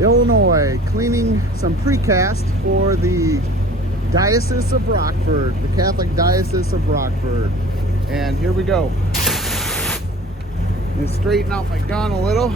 Illinois, cleaning some precast for the Diocese of Rockford, the Catholic Diocese of Rockford. And here we go. And straighten out my gun a little.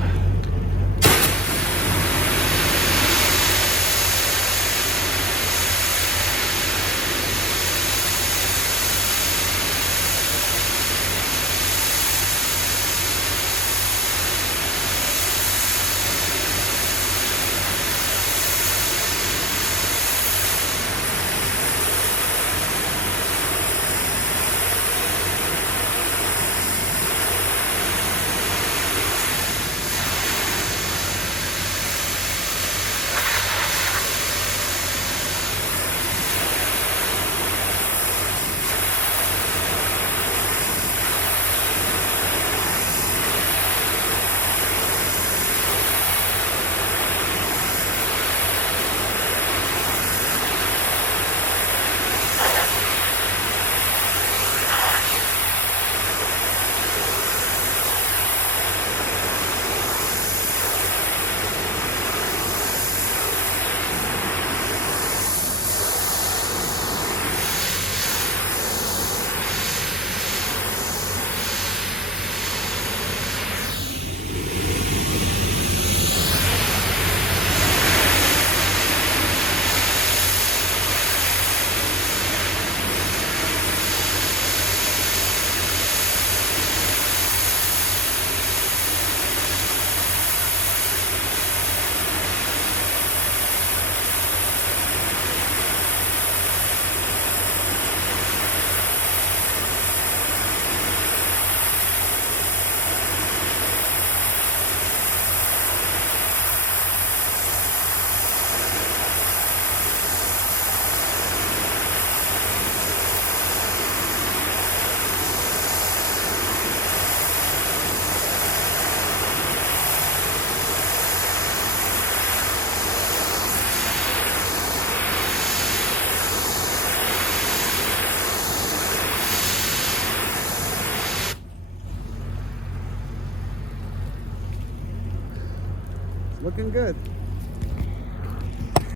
Looking good.